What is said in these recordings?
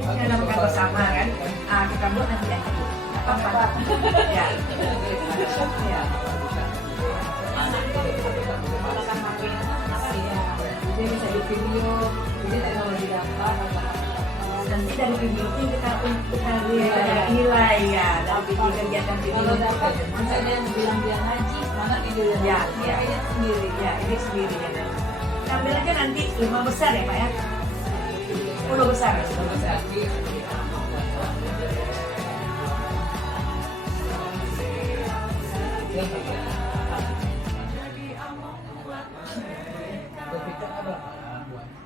kan kita makan bersama kan. Kita buat nanti yang kedua. Apa-apa. Ya. Ya. Jadi bisa di video, jadi teknologi dapat. Nanti dari video ini kita lihat nilai ya dari kegiatan video. Kalau dapat, misalnya yang bilang-bilang ngaji, mana video ya, ini sendiri, ya ini sendiri ya. Ambil aja nanti 5 besar ya Pak ya. 10 besar ya, 10 besar.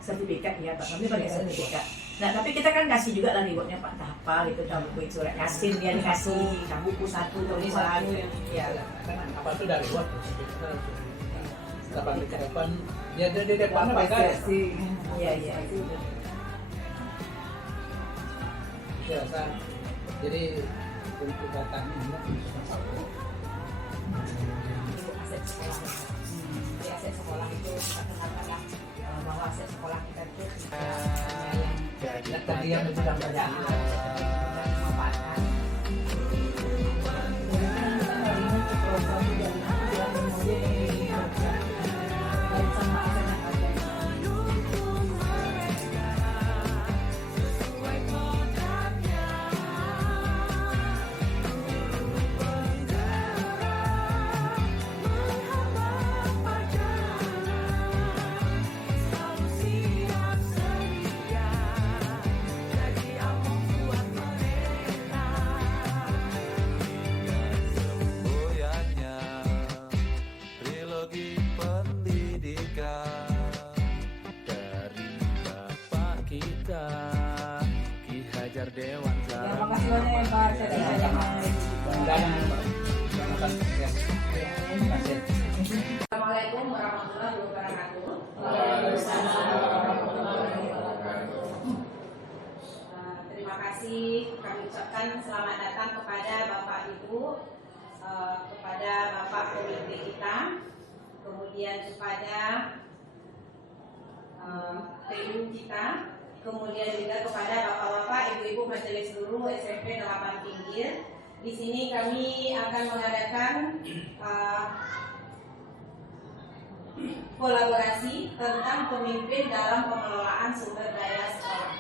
Sertifikat ya Pak, kami pakai sertifikat. Nah tapi kita kan kasih juga lah rewardnya Pak, apa gitu, buku surat Yasin dia dikasih, buku 1 atau 2 ya. Apa itu dari reward? Dapat di depan, ya di depan mereka sih. Iya iya. Biasa. Jadi untuk datang ini aset sekolah. Di aset sekolah itu kita kenalkan bahwa aset sekolah kita itu yang tadi yang bilang banyak memanfaatkan. Dewan. Terima kasih banyak ya Pak. Assalamualaikum warahmatullahi wabarakatuh. Terima kasih kami ucapkan selamat datang kepada Bapak Ibu, kepada Bapak Pemimpin kita, kemudian kepada PU kita, kemudian juga kepada bapak-bapak, ibu-ibu majelis guru SMP 8 Pinggir. Di sini kami akan mengadakan kolaborasi tentang pemimpin dalam pengelolaan sumber daya sekolah.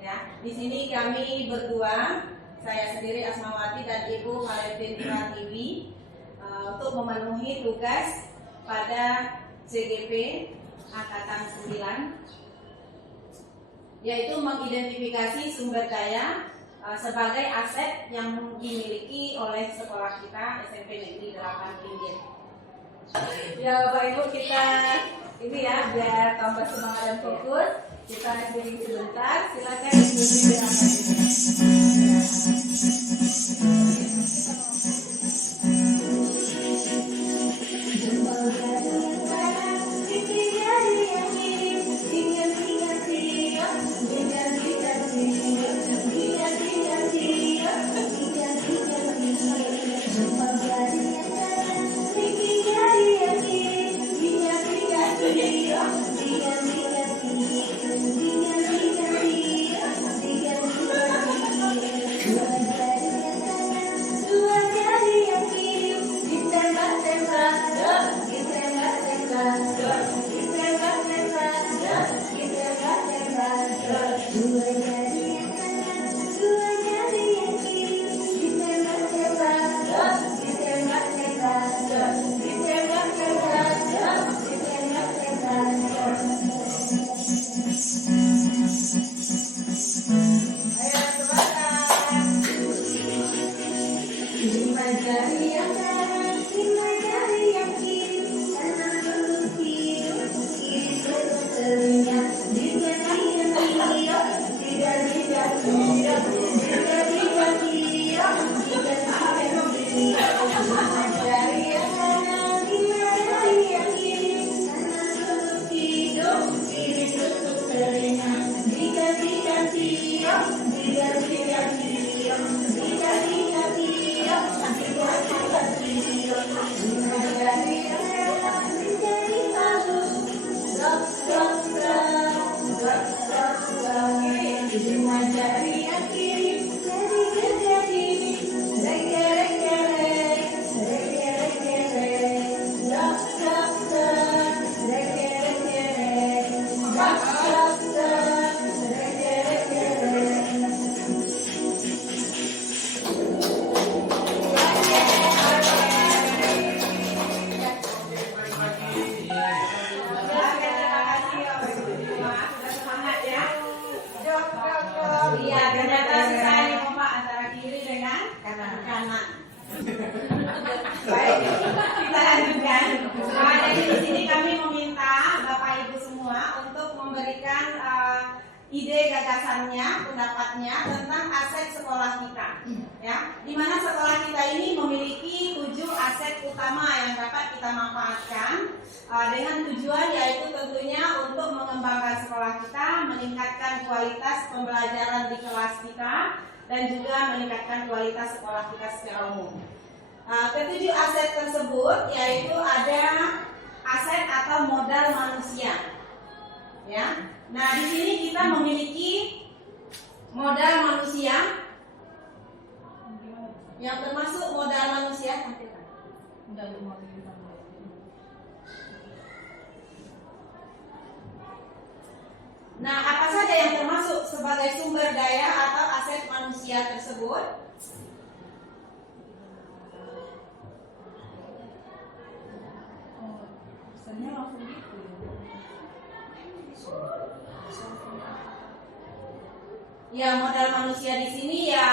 Ya, di sini kami berdua, saya sendiri Asmawati dan Ibu Valentin Pratiwi, untuk memenuhi tugas pada CGP Angkatan 9. Yaitu mengidentifikasi sumber daya sebagai aset yang dimiliki oleh sekolah kita SMP Negeri 8 Pinggir. Ya Bapak Ibu, kita ini ya biar tambah semangat dan fokus, kita break sebentar. Silakan ikuti gerakan ini. Terima kasih. Baik, kita lanjutkan. Jadi di sini kami meminta Bapak Ibu semua untuk memberikan ide gagasannya, pendapatnya tentang aset sekolah kita. Ya, di mana sekolah kita ini memiliki 7 aset utama yang dapat kita manfaatkan dengan tujuan yaitu tentunya untuk mengembangkan sekolah kita, meningkatkan kualitas pembelajaran di kelas kita, dan juga meningkatkan kualitas sekolah kita secara umum. Ketujuh aset tersebut yaitu ada aset atau modal manusia. Ya. Nah, di sini kita memiliki modal manusia yang termasuk modal manusia. Nah, apa saja yang termasuk sebagai sumber daya atau aset manusia tersebut? Ya, modal manusia di sini ya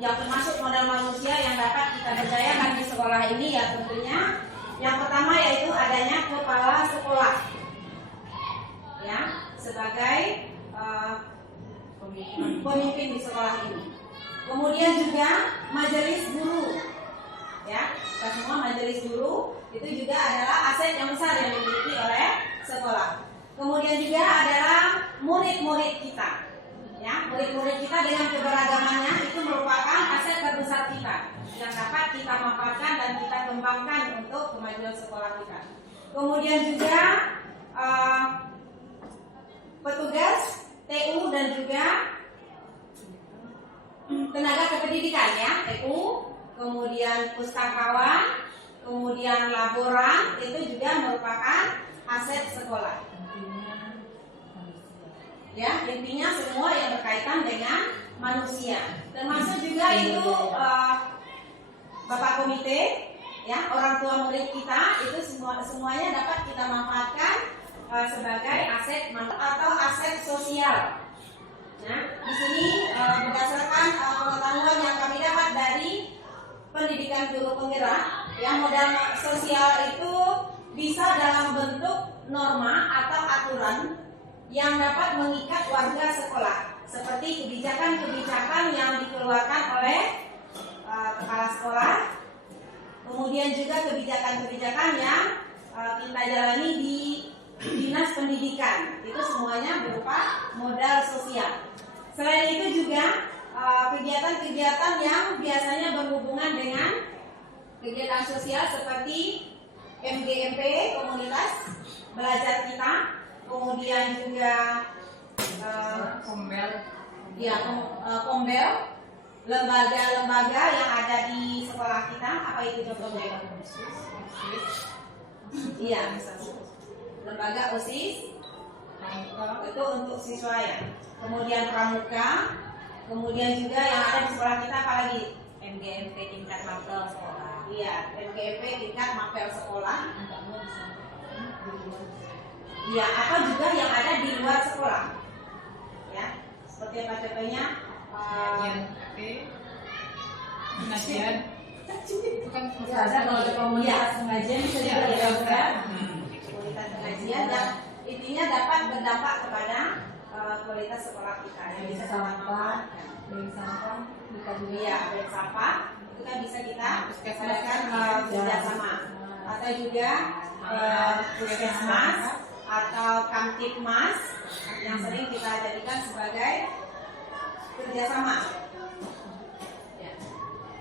yang termasuk modal manusia yang dapat kita berdayakan di sekolah ini ya tentunya yang pertama yaitu adanya kepala sekolah ya sebagai pemimpin di sekolah ini. Kemudian juga majelis guru ya, kita semua majelis guru itu juga adalah aset yang besar yang dimiliki oleh sekolah. Kemudian juga adalah murid-murid kita. Ya, murid-murid kita dengan keberagamannya itu merupakan aset terbesar kita yang dapat kita manfaatkan dan kita kembangkan untuk kemajuan sekolah kita. Kemudian juga petugas TU dan juga tenaga kependidikan ya, TU, kemudian pustakawan, kemudian laboran itu juga merupakan aset sekolah. Ya, intinya semua yang berkaitan dengan manusia, termasuk juga itu bapak komite, ya orang tua murid kita itu semuanya dapat kita manfaatkan sebagai aset atau aset sosial. Nah, di sini berdasarkan pengetahuan yang kami dapat dari pendidikan guru penggerak, yang modal sosial itu bisa dalam bentuk norma atau aturan yang dapat mengikat warga sekolah, seperti kebijakan-kebijakan yang dikeluarkan oleh kepala sekolah, kemudian juga kebijakan-kebijakan yang kita jalani di dinas pendidikan, itu semuanya berupa modal sosial. Selain itu juga kegiatan-kegiatan yang biasanya berhubungan dengan kegiatan sosial seperti MGMP, komunitas belajar kita, kemudian juga Kombel, lembaga-lembaga yang ada di sekolah kita. Apa itu contohnya? Iya, lembaga OSIS itu untuk siswa ya. Kemudian pramuka, kemudian juga yang ada di sekolah kita apalagi MGMP tingkat mapel sekolah. Iya, MGMP tingkat mapel sekolah. Ya, apa juga yang ada di luar sekolah, ya, seperti apa contohnya? Pengajian, bukan ada kalau ada komunitas pengajian bisa dilakukan. Kualitas pengajian dan intinya dapat berdampak kepada kualitas sekolah kita. Yang bisa kita manfaatkan. Bukan Iya, bank sampah itu kan bisa kita adakan kerjasama atau juga puskesmas atau kamtipmas yang sering kita jadikan sebagai kerjasama. Ya.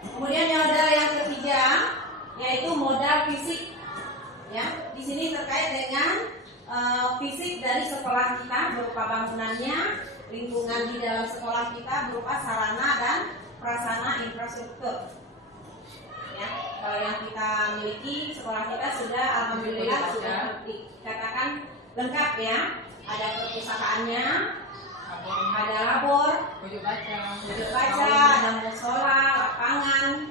Kemudian modal yang ketiga yaitu modal fisik. Ya, di sini terkait dengan fisik dari sekolah kita berupa bangunannya, lingkungan di dalam sekolah kita berupa sarana dan prasarana infrastruktur. Ya, kalau yang kita miliki sekolah kita sudah alhamdulillah sudah dikatakan lengkap ya. Ada perpustakaannya, ada labor, pojok baca, ada musola, lapangan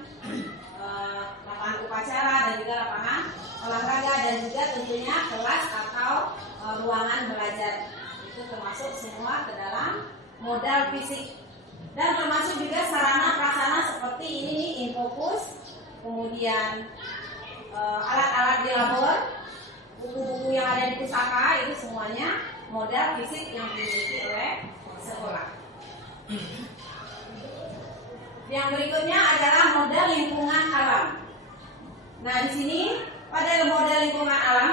upacara dan juga lapangan olahraga dan juga tentunya kelas atau ruangan belajar fisik. Dan termasuk juga sarana prasarana seperti ini nih, Infocus, kemudian alat-alat di labor, buku-buku yang ada di pusaka, itu semuanya modal fisik yang dimiliki oleh sekolah. Yang berikutnya adalah modal lingkungan alam. Nah, di sini pada modal lingkungan alam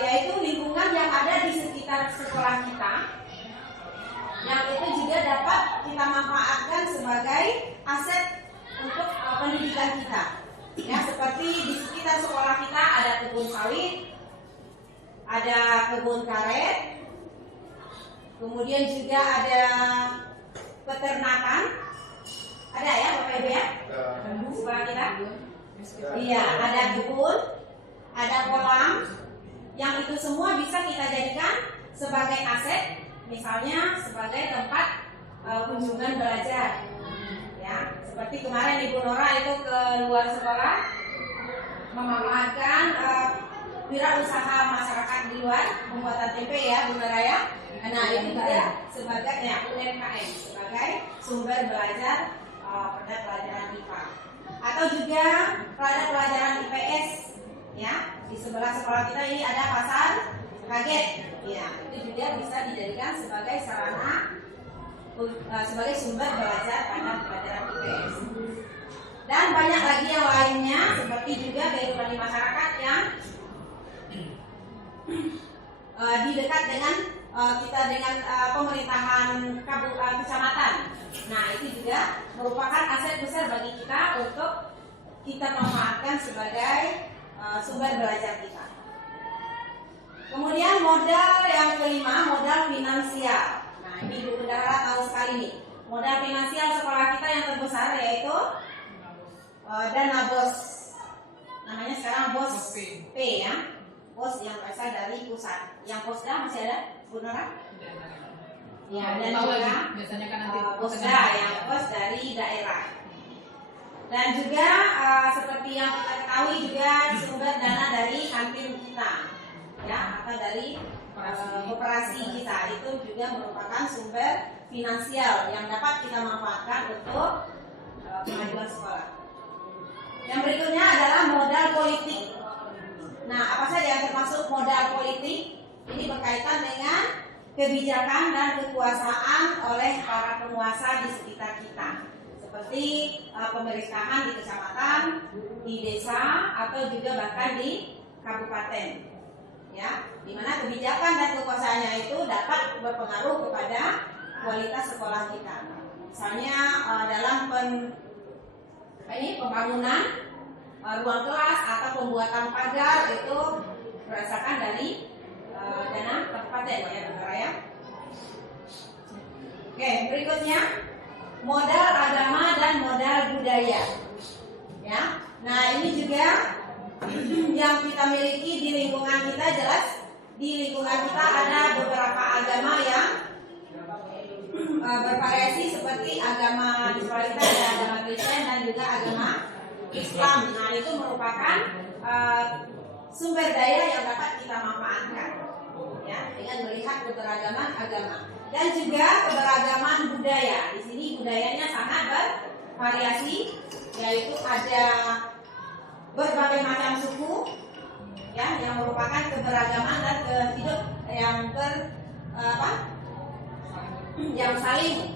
yaitu lingkungan yang ada di sekitar sekolah kita, yang itu juga dapat kita manfaatkan sebagai aset untuk pendidikan kita. Ya, seperti di sekitar sekolah kita ada kebun sawit, ada kebun karet, kemudian juga ada peternakan, ada ya Bapak Ibu ya? Sekolah kita? Iya, ada kebun, ada kolam, yang itu semua bisa kita jadikan sebagai aset, misalnya sebagai tempat kunjungan belajar. Ya, seperti kemarin Ibu Nora itu ke luar sekolah memanfaatkan wirausaha masyarakat di luar, pembuatan tempe ya Bu Nora ya. Nah, itu juga sebagai ya, UMKM sebagai sumber belajar pada pelajaran IPA. Atau juga pada pelajaran IPS ya. Di sebelah sekolah kita ini ada pasar kaget. Ya, itu juga bisa dijadikan sebagai sarana sebagai sumber belajar pada pelajaran IPS. Dan banyak lagi yang lainnya seperti juga kehidupan di masyarakat yang di dekat dengan kita dengan pemerintahan kecamatan. Nah, itu juga merupakan aset besar bagi kita untuk kita manfaatkan sebagai sumber belajar kita. Kemudian modal yang kelima, modal finansial. Nah, ini Bu Bendahara tahu sekali nih. Modal finansial sekolah kita yang terbesar yaitu dana BOS. Namanya sekarang BOS P ya. BOS yang berasal dari pusat. Yang Posda masih ada, Bu Nora? Ya, dan juga biasanya kan nanti Posda yang BOS dari daerah. Dan juga seperti yang kita ketahui juga sumber dana dari kantin kita, ya, atau dari koperasi kita, itu juga merupakan sumber finansial yang dapat kita manfaatkan untuk kemajuan sekolah. Yang berikutnya adalah modal politik. Nah, apa saja yang termasuk modal politik? Ini berkaitan dengan kebijakan dan kekuasaan oleh para penguasa di sekitar kita, seperti pemerintahan di kecamatan, di desa, atau juga bahkan di kabupaten, ya, di mana kebijakan dan kekuasaannya itu dapat berpengaruh kepada kualitas sekolah kita. Misalnya dalam pembangunan ruang kelas atau pembuatan pagar itu berdasarkan dari dana kabupaten ya, Saudara ya. Oke, berikutnya modal agama dan modal budaya. Ya. Nah, ini juga yang kita miliki di lingkungan kita. Jelas di lingkungan kita ada beberapa agama yang bervariasi, seperti agama di sekolah kita ada agama Kristen dan juga agama Islam. Nah, itu merupakan sumber daya yang dapat kita manfaatkan, ya, dengan melihat keberagaman agama dan juga keberagaman budaya. Di sini budayanya sangat bervariasi, yaitu ada berbagai macam suku, ya, yang merupakan keberagaman dan hidup yang yang saling.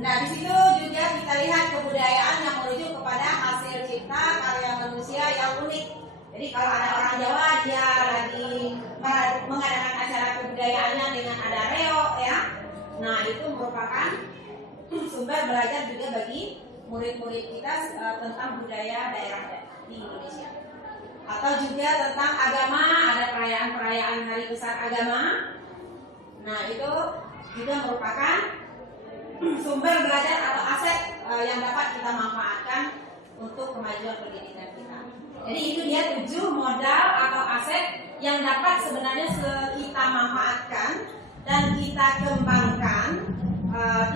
Nah, di situ juga kita lihat kebudayaan yang merujuk kepada hasil cipta karya manusia yang unik. Jadi kalau ada orang Jawa, dia lagi mengadakan acara kebudayaannya dengan ada reog, ya. Nah, itu merupakan sumber belajar juga bagi murid-murid kita tentang budaya daerah di Indonesia. Atau juga tentang agama, ada perayaan-perayaan hari besar agama. Nah, itu juga merupakan sumber belajar atau aset yang dapat kita manfaatkan untuk kemajuan pendidikan kita. Jadi itu dia 7 modal atau aset yang dapat sebenarnya kita manfaatkan dan kita kembangkan,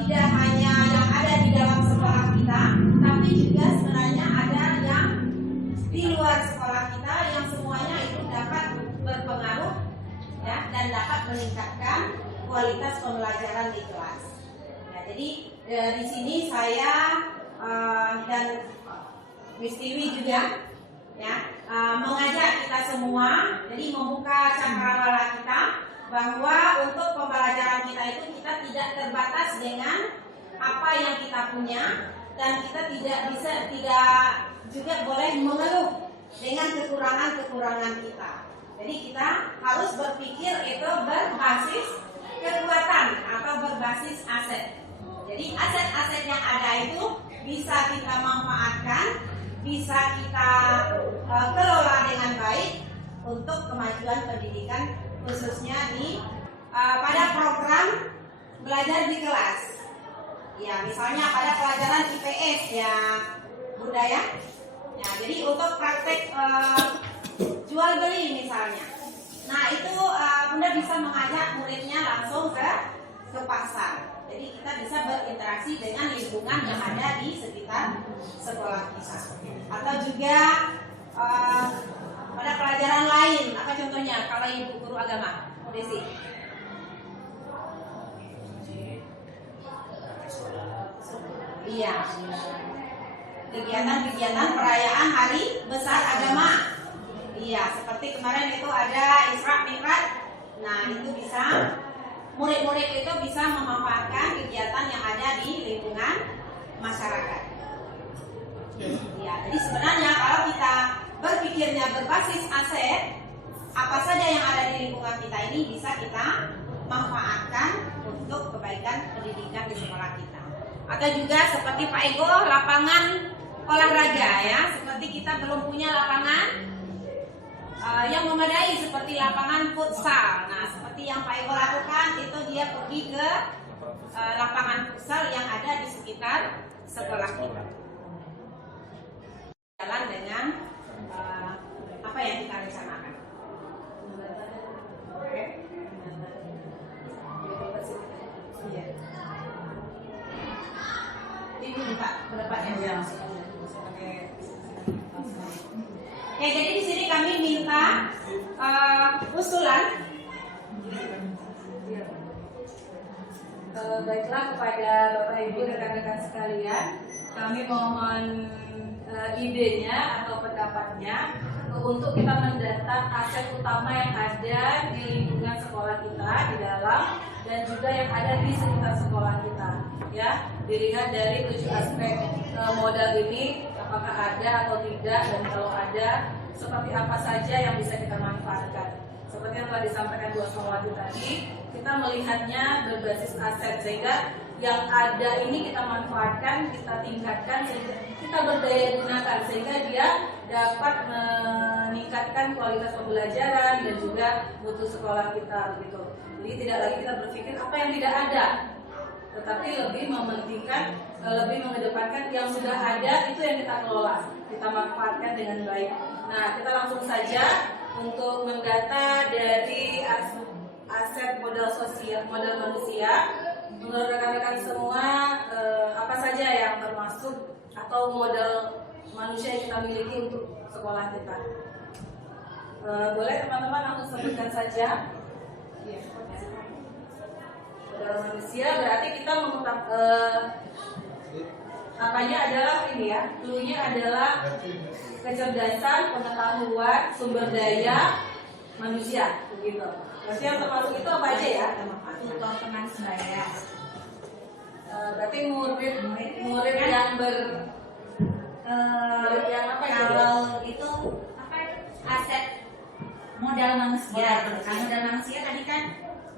tidak hanya yang ada di dalam sekolah kita, tapi juga sebenarnya ada yang di luar sekolah kita yang semuanya itu dapat berpengaruh, ya, dan dapat meningkatkan kualitas pembelajaran di kelas. Ya, jadi di sini saya dan Miss Tiwi juga ya mengajak kita semua, jadi membuka cakrawala kita bahwa untuk pembelajaran kita itu kita tidak terbatas dengan apa yang kita punya, dan kita tidak juga boleh mengeluh dengan kekurangan-kekurangan kita. Jadi kita harus berpikir itu berbasis kekuatan atau berbasis aset. Jadi aset-aset yang ada itu bisa kita manfaatkan, bisa kita kelola dengan baik untuk kemajuan pendidikan, khususnya di pada program belajar di kelas. Ya, misalnya pada pelajaran IPS ya, Bunda ya. Ya, jadi untuk praktek jual beli misalnya. Nah, itu Bunda bisa mengajak muridnya langsung ke pasar. Jadi kita bisa berinteraksi dengan lingkungan yang ada di sekitar sekolah kita. Atau juga pada pelajaran lain, apa contohnya? Kalau ibu guru agama, Desi. Iya. Kegiatan-kegiatan perayaan hari besar agama. Iya, seperti kemarin itu ada Isra Mi'raj. Nah, itu bisa murid-murid itu bisa memanfaatkan kegiatan yang ada di lingkungan masyarakat. Ya, jadi sebenarnya kalau kita berpikirnya berbasis aset, apa saja yang ada di lingkungan kita ini bisa kita manfaatkan untuk kebaikan pendidikan di sekolah kita. Atau juga seperti Pak Ego, lapangan olahraga ya, seperti kita belum punya lapangan yang memadai seperti lapangan futsal. Nah, seperti yang Pak Ego lakukan itu dia pergi ke lapangan futsal yang ada di sekitar sekolah kita. Jalan dengan apa yang kita rencanakan. Oke. Iya. Ini minta pendapatnya ya. Oke, jadi di sini kami minta usulan. Baiklah kepada Bapak Ibu rekan-rekan sekalian, kami mohon idenya atau pendapatnya untuk kita mendata aset utama yang ada di lingkungan sekolah kita di dalam dan juga yang ada di sekitar sekolah kita. Ya, dilihat dari 7 aspek modal ini apakah ada atau tidak, dan kalau ada seperti apa saja yang bisa kita manfaatkan. Seperti yang telah disampaikan Bu Asmawati tadi, kita melihatnya berbasis aset sehingga yang ada ini kita manfaatkan, kita tingkatkan, sehingga kita berdaya gunakan sehingga dia dapat meningkatkan kualitas pembelajaran dan juga mutu sekolah kita begitu. Jadi tidak lagi kita berpikir apa yang tidak ada, tetapi lebih mementingkan, lebih mengedepankan yang sudah ada itu yang kita kelola, kita manfaatkan dengan baik. Nah, kita langsung saja untuk mendata dari aset modal sosial, modal manusia. Menurut rekan-rekan semua, apa saja yang termasuk atau modal manusia yang kita miliki untuk sekolah kita? Boleh teman-teman langsung sebutkan saja. Modal manusia berarti kita memutar apanya adalah ini ya, cluenya adalah kecerdasan, pengetahuan, sumber daya manusia begitu. Berarti yang termasuk itu apa aja ya? Tutor teman sebaya. Berarti murid yang yang apa itu? Kalau itu apa? Aset modal manusia. Kalau modal manusia tadi kan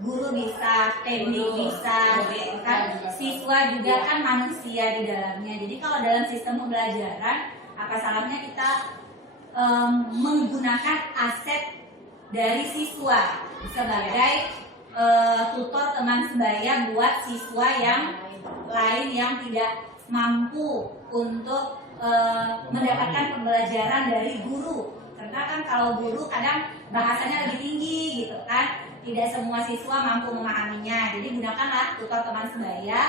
guru bisa, teknik bisa, kan siswa juga kan manusia di dalamnya. Jadi kalau dalam sistem pembelajaran, apa salahnya kita menggunakan aset dari siswa sebagai tutor teman sebaya buat siswa yang lain yang tidak mampu untuk mendapatkan pembelajaran dari guru. Karena kan kalau guru kadang bahasanya lebih tinggi gitu kan, tidak semua siswa mampu memahaminya. Jadi gunakanlah tutor teman sebaya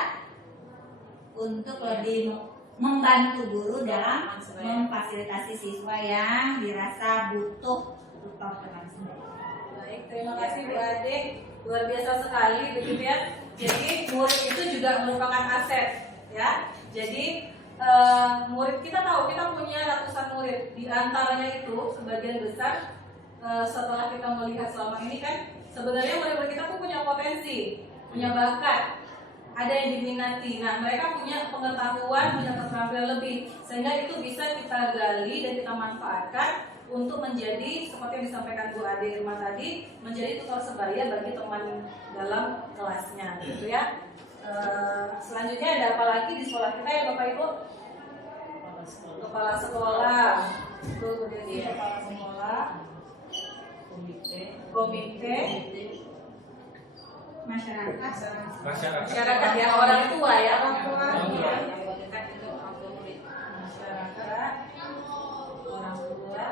untuk lebih membantu guru dalam memfasilitasi siswa yang dirasa butuh tutor teman sebaya. Baik, terima kasih Bu Ade, luar biasa sekali begitu ya. Jadi murid itu juga merupakan aset ya. Jadi murid kita tahu kita punya ratusan murid, di antaranya itu sebagian besar setelah kita melihat selama ini kan sebenarnya murid-murid kita tuh punya potensi, punya bakat, ada yang diminati. Nah, mereka punya pengetahuan, punya keterampilan lebih, sehingga itu bisa kita gali dan kita manfaatkan untuk menjadi seperti yang disampaikan Bu Ade Irma tadi, menjadi tutor sebaya bagi teman dalam kelasnya, gitu ya. Selanjutnya ada apa lagi di sekolah kita ya Bapak Ibu? Kepala sekolah, itu kepala sekolah, komite, masyarakat ya, orang tua ya, masyarakat, orang tua,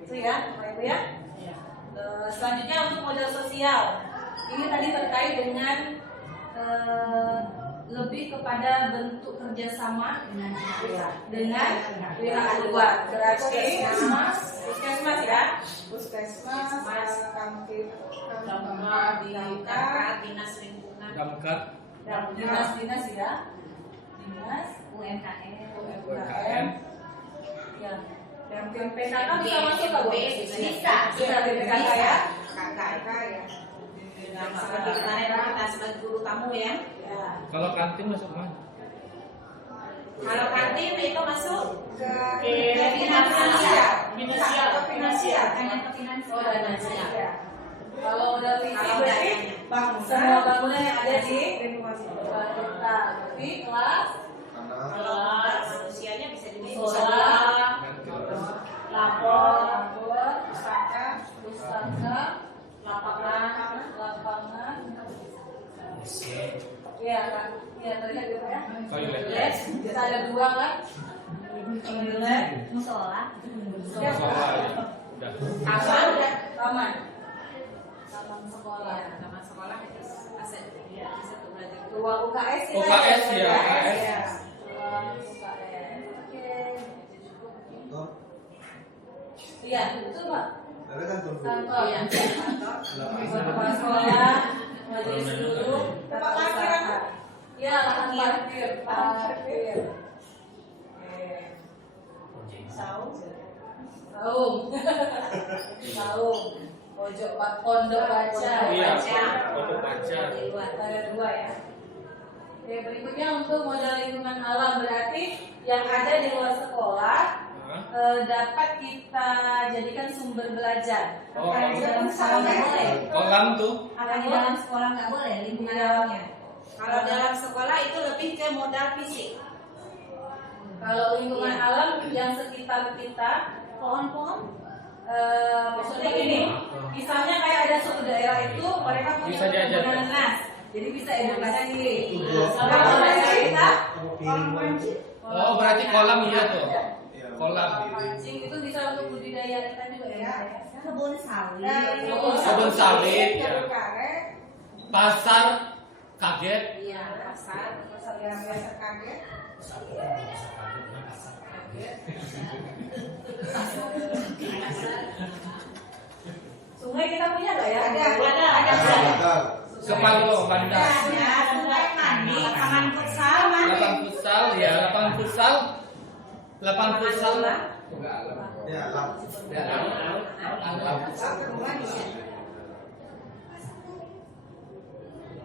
itu ya, Pak Ibu ya. Selanjutnya untuk model sosial, ini tadi terkait dengan lebih kepada bentuk kerjasama dengan pihak luar, berarti puskesmas ya, puskesmas, dinas lingkungan, dinas ya, dinas UMKM, ya, dan PKK bisa masuk ke Bu? Bisa PKK ya, KKK ya. Seperti kemarin kita sebagai guru kamu ya. Kalau kantin masuk mana? Kalau kantin itu masuk ke finansial. Kalau udah visi berarti semua bangunan yang ada di lingkungan sekolah kita. Tapi kelas, Kalau usianya bisa sekolah, lapor, pustaka, lapangan, iya kan, iya terlihat gitu ya. Toilet, kita ada 2 kan? Toilet, musola, taman sekolah, aset bisa tuh belajar. ruang UKS ya. UKS ya. Ruang UKS. Oke. Iya, betul Pak. Kantor. Iya. Kepala sekolah, majelis guru, tempat parkir. Iya, lahan parkir. Saung. Pojok pondok baca. Iya, pondok baca. Ada 2 ya. Oke, berikutnya untuk modal lingkungan alam, berarti yang ada di luar sekolah dapat kita jadikan sumber belajar. Oh, Di dalam sekolah nggak boleh. Kolam tuh. Apa di dalam sekolah nggak boleh lingkungan alamnya? Kalau dalam sekolah itu lebih ke modal fisik. Kalau lingkungan alam yang sekitar kita, Pohon-pohon maksudnya gini, misalnya kayak ada suatu daerah itu mereka punya Bisa diajarkan. perkebunan nanas, jadi bisa edukasi. Sama Kalau kita Oh, berarti kolam iya tuh. Kolam. pancing itu bisa untuk budidaya kita juga ya. kebun sawit. Kebun sawit. Ya. Pasar kaget. Iya, pasar yang biasa kaget. Sungai kita punya nggak ya? Ada. Kepalo bandar. Ada sungai mandi, lapangan futsal, Lapangan futsal ya, lapangan futsal. Lapangan futsal. Ya, lap.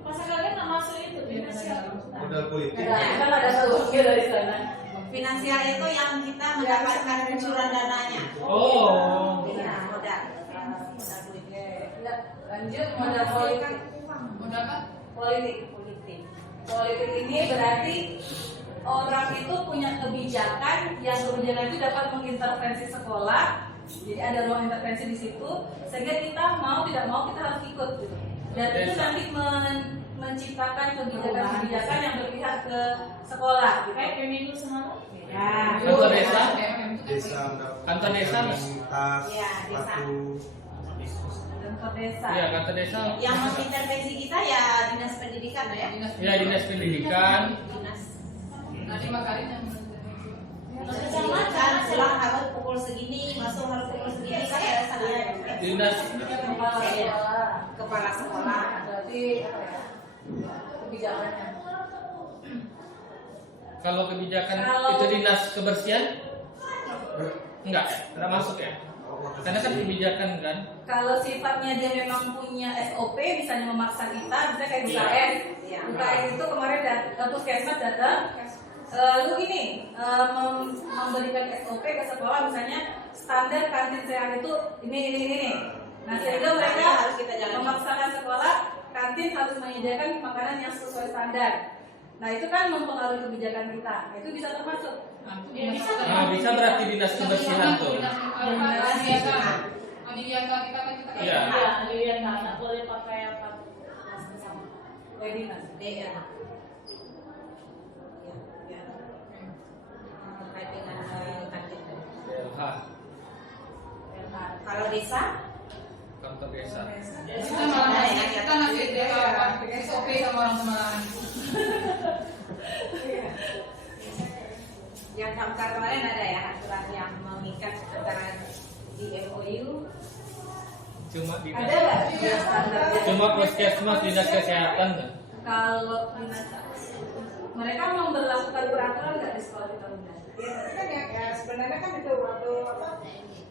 Masa kalian nggak masuk itu finansial? Modal politik. Kita nggak ada tuh dari sana. Finansial itu yang kita mendapatkan kucuran dananya. Oh. Iya, modal. Ya, lanjut modal politik. Modal apa? Politik. Politik ini berarti orang itu punya kebijakan yang kebijakan itu dapat mengintervensi sekolah. Jadi ada ruang intervensi di situ, sehingga kita mau tidak mau kita harus ikut gitu. Dan itu nanti menciptakan kebijakan-kebijakan yang berpihak ke sekolah. Kayak Pemilu semalam. Ya. Kantor desa. Desa Kantor desa. tas, Ya, desa. sepatu. Kantor desa. Iya, kantor desa. Yang mengintervensi kita ya dinas pendidikan ya. Ya, dinas pendidikan. Dinas. Nanti makarin yang kan pulang harus pukul segini, masuk harus pukul segini, kan ada standar Dinas kepala sekolah. Berarti apa ya? Kebijakannya. kalau kebijakan Kalau- itu dinas kebersihan enggak masuk ya? Karena kan kebijakan kan. Kalau sifatnya dia memang punya SOP, misalnya memaksa kita, misalnya kayak Iya. UKS. Iya. UKS itu kemarin puskesmas datang, lu ini memberikan SOP ke sekolah, misalnya standar kantin sehat itu ini. Nah sehingga mereka harus kita jalani. memaksakan sekolah kantin harus menyediakan makanan yang sesuai standar. Nah itu kan mempengaruhi kebijakan kita. Nah, itu bisa termasuk. Nah, bisa berarti dinas kebersihan tuh. Iya. nggak boleh pakai apa Webinar. Iya. Ya. Terkait dengan kantin. DLH, Kalau desa, kantor desa. Kita malah kita ngasih SOP sama orang Semarang. yang kemarin ada ya aturan yang mengikat antara di MOU. Cuma Ada dinas. nggak dia standarnya? Cuma puskesmas dinas kesehatan kan? Kalau dinas mereka memberlakukan peraturan nggak di sekolah kita undang? Ya, tapi kan ya sebenarnya kan itu waktu apa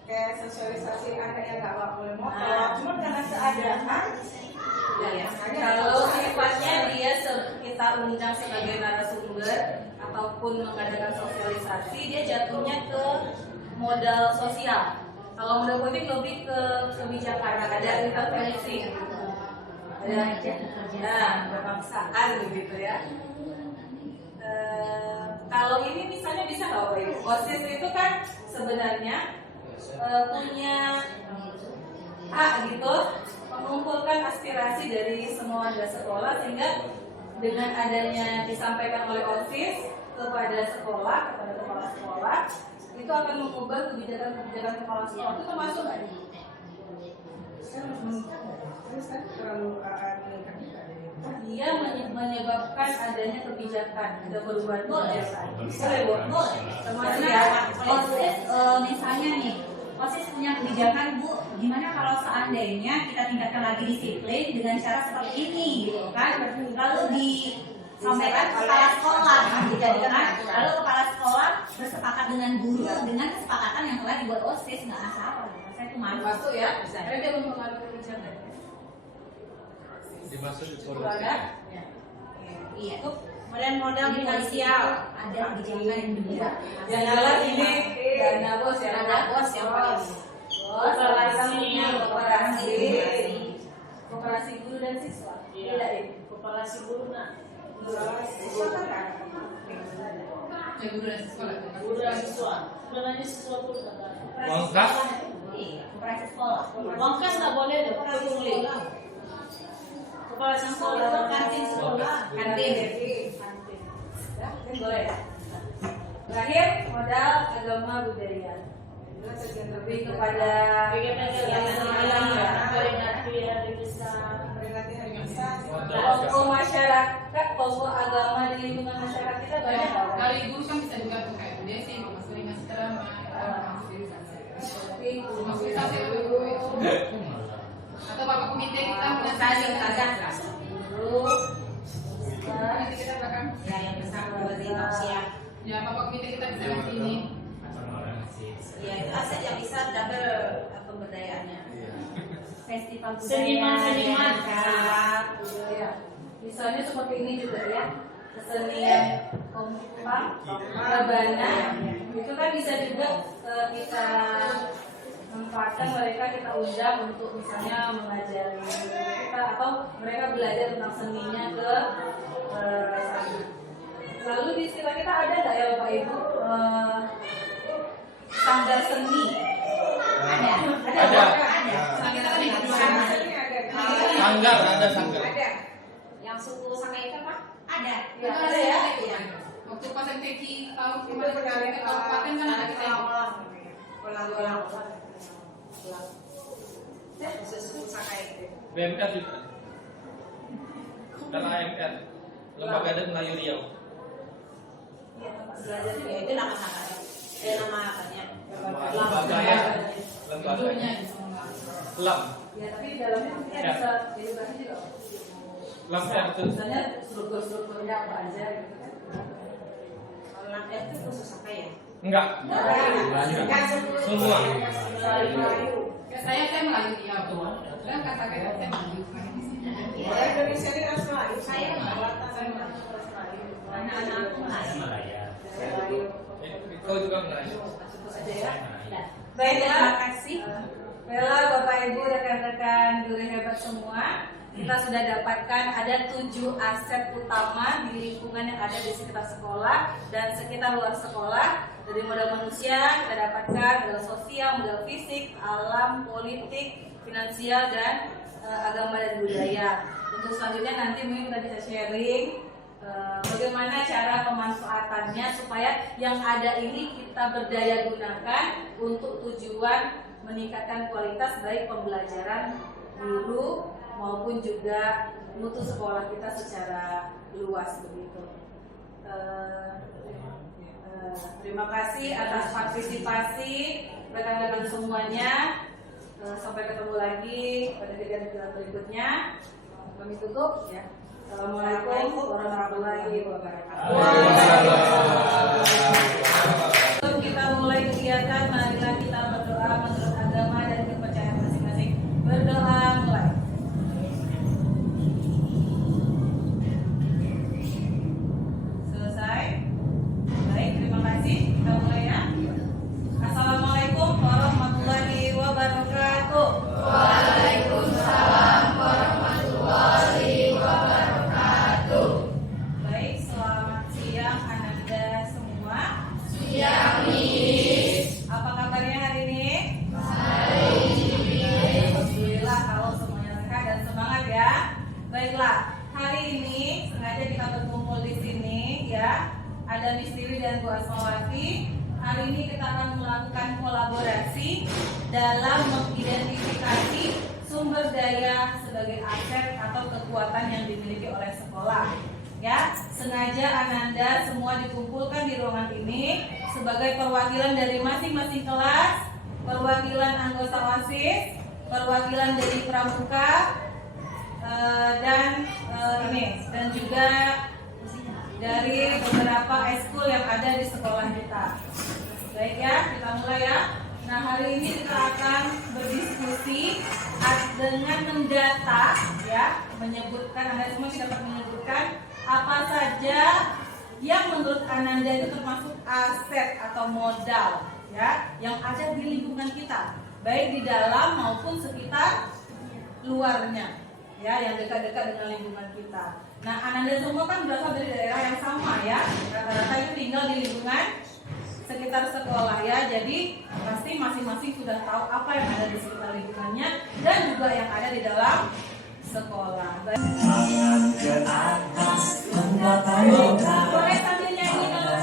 kayak sosialisasi ada yang nggak boleh motor, cuma karena keadaan Ya, kalau sifatnya dia kita undang sebagai narasumber ataupun mengadakan sosialisasi, dia jatuhnya ke modal sosial. Kalau modal politik lebih ke kebijakan, ada intervensi, ada kebangsaan begitu ya. Kalau ini misalnya bisa nggak Pak Ibu? OSIS itu kan sebenarnya punya hak gitu, mengumpulkan aspirasi dari semua warga sekolah, sehingga dengan adanya disampaikan oleh OSIS kepada sekolah, kepada kepala sekolah, itu akan mengubah kebijakan kepala sekolah. Itu termasuk nggak? terus kan terlalu meningkat juga ya. Dia menyebabkan adanya kebijakan, ada perubahan kebijakan. Boleh, Bu. Boleh. Termasuk Karena ya. OSIS misalnya nih, OSIS punya kebijakan, Bu, gimana kalau seandainya kita tingkatkan lagi disiplin dengan cara seperti ini gitu kan. Lalu disampaikan ke kepala sekolah gitu kan. Lalu kepala sekolah bersepakat dengan guru dengan kesepakatan yang telah dibuat OSIS, nggak masalah. Saya itu masuk. Masuk ya, karena dia mempengaruhi kebijakan. Dimasuk di Sekolah ya? Iya. Kemudian modal Jadi finansial. ada kebijakan yang berbeda. Yang jelas ini dana bos ya, Dana bos yang paling bos, koperasi guru dan siswa. Tidak ini. koperasi guru nak. Siswa kan nggak ada. Ya guru dan siswa lah. Guru dan siswa. Sebenarnya siswa pun nggak ada. Uang kas? Iya, koperasi sekolah. Uang kas nggak boleh loh. Pungli. Kepala sekolah, kantin sekolah, Kantin. Ya, ini boleh ya. Terakhir modal agama budaya. Lebih kepada yang Peringati hari besar. tokoh masyarakat, tokoh agama di lingkungan masyarakat kita banyak nggak? Dari guru kan bisa juga tuh kayak desi, mas sering ngasih drama, masuk instansi itu. Atau bapak komite kita punya Dulu, komite kita belakang. ya yang besar berarti manusia. Ya bapak komite kita bisa ngasih ini. Ya itu aset yang bisa double pemberdayaannya. Festival budaya. Seniman-seniman. budaya. Misalnya seperti ini juga ya, kesenian kompang, rebana, itu kan bisa juga kita manfaatkan mereka, kita undang untuk misalnya mengajari kita atau mereka belajar tentang seninya ke sana. Lalu di istilah kita ada nggak ya Bapak Ibu sanggar seni? Ada. Ada. Nah, kita kan ikut Sana bersama. ini ada. Sanggar, ada sanggar. Ada. Yang suku Sangaikan Pak? Ada. Ya, ada ya. Waktu pas MTQ tahun Itu kemarin pernah ke kabupaten kan ada kita ikut. Ulang-ulang. Suku Sangaikan. BMR juga. Dan AMR, Lembaga Adat Melayu Riau. Belajar Ya itu nama sangat. nama apanya? Lembaganya. Judulnya di semua. Lam. Ya, tapi di dalamnya mungkin Ya. bisa edukasi juga. Lam itu. Misalnya struktur-strukturnya apa aja gitu kan. Kalau Lam F itu khusus apa ya? Enggak. Kan Semua. Saya Melayu ya tuh. Kan kata saya Melayu. Orang Indonesia ini harus Melayu. Saya Watak saya harus Melayu. Anak-anak aku Melayu. Kau juga Melayu. Itu saja ya. Baik, terima kasih. Bella, Bapak Ibu, rekan-rekan guru hebat semua, kita sudah dapatkan ada 7 aset utama di lingkungan yang ada di sekitar sekolah dan sekitar luar sekolah. Dari modal manusia kita dapatkan modal sosial, modal fisik, alam, politik, finansial, dan agama dan budaya. Untuk selanjutnya nanti mungkin kita bisa sharing bagaimana cara pemanfaatannya supaya yang ada ini kita berdaya gunakan untuk tujuan meningkatkan kualitas baik pembelajaran guru maupun juga mutu sekolah kita secara luas begitu. Terima kasih atas partisipasi rekan-rekan semuanya. Sampai ketemu lagi pada kegiatan berikutnya. Kami tutup ya. Assalamualaikum warahmatullahi wabarakatuh. Sebelum kita mulai kegiatan, marilah kita berdoa menurut agama dan kepercayaan masing-masing. Berdoa mulai. Selesai. Baik, terima kasih. Kita mulai ya. Assalamualaikum warahmatullahi wabarakatuh. Baik, selamat siang Ananda semua. Siang, Miss. Apa kabarnya hari ini? Baik. Alhamdulillah kalau semuanya sehat dan semangat ya. Baiklah, hari ini sengaja kita berkumpul di sini ya. Ada Miss Tiwi dan Bu Asmawati. Hari ini kita akan melakukan kolaborasi dalam mengidentifikasi sumber daya sebagai aset atau kekuatan yang dimiliki oleh sekolah. Ya, sengaja Ananda semua dikumpulkan di ruangan ini sebagai perwakilan dari masing-masing kelas, perwakilan anggota OSIS, perwakilan dari pramuka, dan juga dari beberapa eskul yang ada di sekolah kita. Baik ya, kita mulai ya. Nah, hari ini kita akan berdiskusi dengan mendata ya, menyebutkan, Anda semua dapat menyebutkan apa saja yang menurut Ananda itu termasuk aset atau modal ya yang ada di lingkungan kita, baik di dalam maupun sekitar luarnya ya, yang dekat-dekat dengan lingkungan kita. Nah, Ananda semua kan berasal dari daerah yang sama ya, rata-rata itu tinggal di lingkungan sekitar sekolah ya, jadi pasti masing-masing sudah tahu apa yang ada di sekitar lingkungannya dan juga yang ada di dalam sekolah. Boleh sambil nyanyi dulu.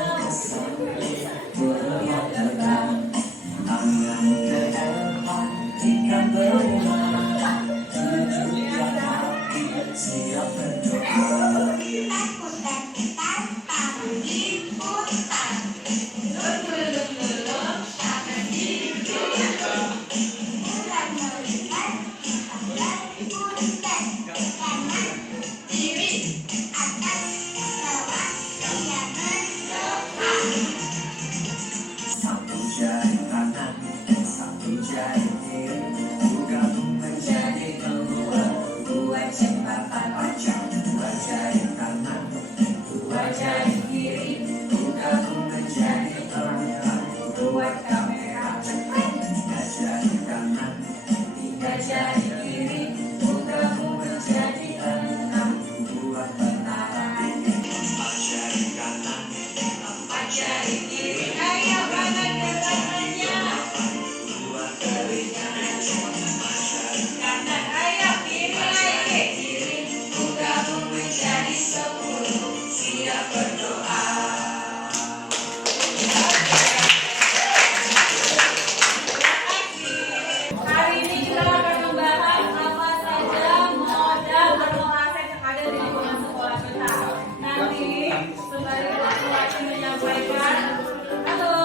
Hari ini kita akan membahas apa saja modal atau aset yang ada di lingkungan sekolah kita. Nanti sembari Laki menyampaikan, halo,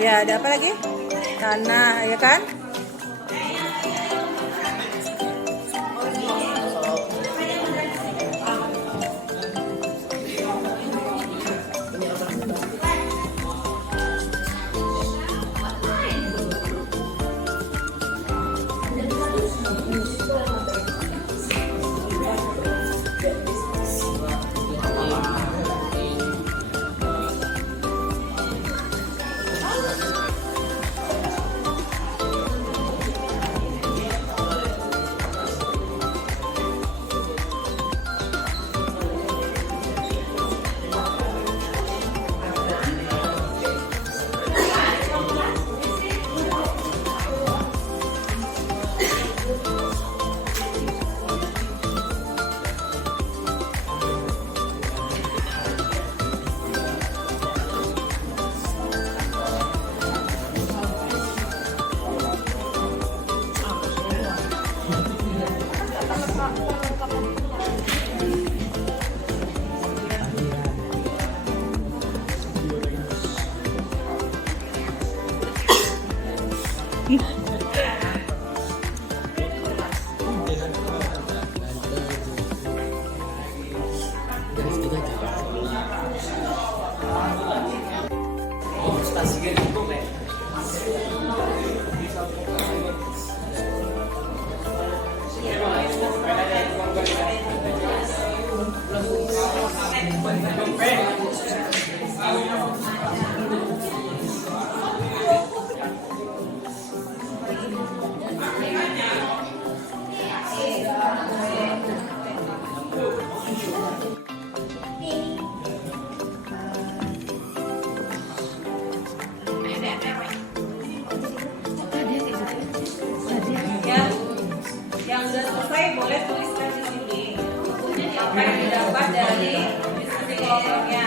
Ya, ada apa lagi? Tanah, ya kan? Yang sudah selesai boleh tuliskan di sini apa yang didapat dari diskusi kelompoknya.